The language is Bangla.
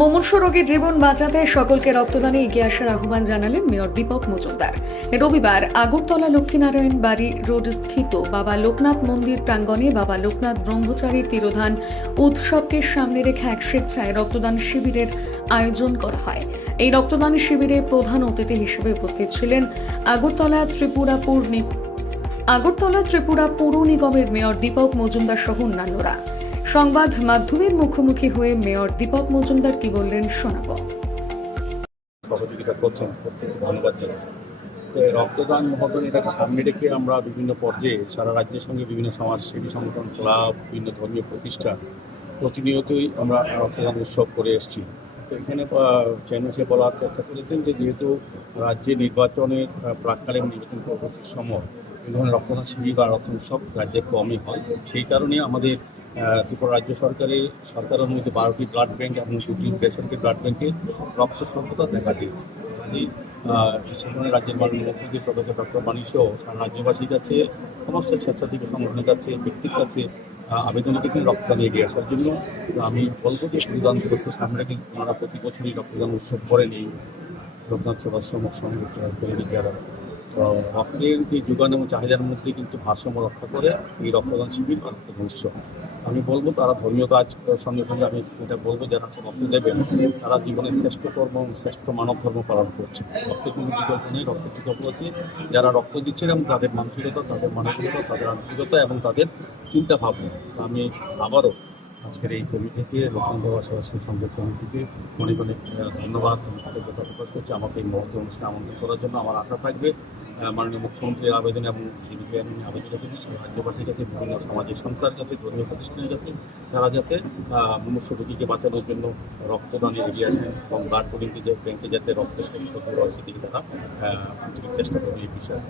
মুমূর্ষ রোগী জীবন বাঁচাতে সকলকে রক্তদানে এগিয়ে আসার আহ্বান জানালেন মেয়র দীপক মজুমদার। রবিবার আগরতলা লক্ষ্মীনারায়ণ বাড়ি রোড স্থিত বাবা লোকনাথ মন্দির প্রাঙ্গণে বাবা লোকনাথ ব্রহ্মচারীর তিরোধান উৎসবকে সামনে রেখে এক স্বেচ্ছায় রক্তদান শিবিরের আয়োজন করা হয়। এই রক্তদান শিবিরে প্রধান অতিথি হিসেবে উপস্থিত ছিলেন আগরতলা ত্রিপুরাপুর আগরতলা ত্রিপুরা পৌর নিগমের মেয়র দীপক মজুমদার সহ অন্যান্যরা। সংবাদ মাধ্যমের মুখোমুখি হয়ে মেয়র দীপক মজুমদার কি বললেন শোনাব। সহযোগিতা করছেন। ধন্যবাদ তো রক্তদান মহোদয় এটাকে সামনে রেখে আমরা বিভিন্ন পর্যায়ে সারা রাজ্যের সঙ্গে বিভিন্ন সমাজসেবী সংগঠন ক্লাব বিভিন্ন ধর্মীয় প্রতিষ্ঠান প্রতিনিয়তই আমরা রক্তদান উৎসব করে এসেছি। তো এখানে চেয়ারম্যান সাহেব বলার কথা করেছেন যে যেহেতু রাজ্যে নির্বাচনের আহ, প্রাককালে এবং নির্বাচন পরবর্তী সময় এই ধরনের রক্তদান শিবির বা রক্ত উৎসব রাজ্যে কমই হয় সেই কারণে আমাদের ত্রিপুরা রাজ্য সরকারের সরকার অনুমতি বারোটি ব্লাড ব্যাঙ্ক এবং দুটি বেসরকারি ব্লাড ব্যাংকে রক্ত স্বল্পতা দেখা দিয়েছে। সেখানে রাজ্যের মাননীয় মুখ্যমন্ত্রী প্রফেসর ডক্টর মানিক সহ সারা রাজ্যবাসীর কাছে সমস্ত স্বেচ্ছাসেবী সংগঠনের কাছে, ব্যক্তির কাছে আবেদন রেখেছেন রক্তদান এগিয়ে আসার জন্য আমি বলব যে রক্তদান দিবসকে সামনে রেখে ওনারা প্রতি বছরই রক্তদান উৎসব করেন এই সেবাশ্রম সঙ্গে যারা তো রক্তের যে যোগান এবং চাহিদার মধ্যে কিন্তু ভারসাম্য রক্ষা করে এই রক্তদান শিবির রক্তদান উৎসব আমি বলব তারা ধর্মীয় কাজ সঙ্গে সঙ্গে আমি এটা বলব, যারা রক্ত দেবেন, তারা জীবনের শ্রেষ্ঠ কর্ম এবং শ্রেষ্ঠ মানব ধর্ম পালন করছে। রক্তের কোনো বিকল্প নেই, রক্তের বিকল্প হচ্ছে যারা রক্ত দিচ্ছেন এবং তাদের মানসিকতা তাদের মানসিকতা, তাদের আন্তরিকতা এবং তাদের চিন্তা ভাবনা আমি আবারও আজকের এই কমিটিকে লক্ষ্মণ বাবা সেবাশ্রী সংযোগ কমিটিকে অনেক অনেক ধন্যবাদ। এবং কৃতজ্ঞতা প্রকাশ করছি। আমাকে এই মহৎ অনুষ্ঠানে আমন্ত্রণ করার জন্য আমার আশা থাকবে মাননীয় মুখ্যমন্ত্রীর আবেদন এবং জীবিকা আমি আবেদন রেখেছি রাজ্যবাসীর কাছে, বিভিন্ন সামাজিক সংস্থার কাছে, ধর্মীয় প্রতিষ্ঠানের কাছে, তারা যাতে মুমূর্ষ রোগীকে বাঁচানোর জন্য রক্তদানে এগিয়ে আসেন এবং ব্লাড ব্যাংকে ব্যাংকে যাতে হয় সেদিকে তারা আন্তরিক চেষ্টা করবে এই বিষয়ে।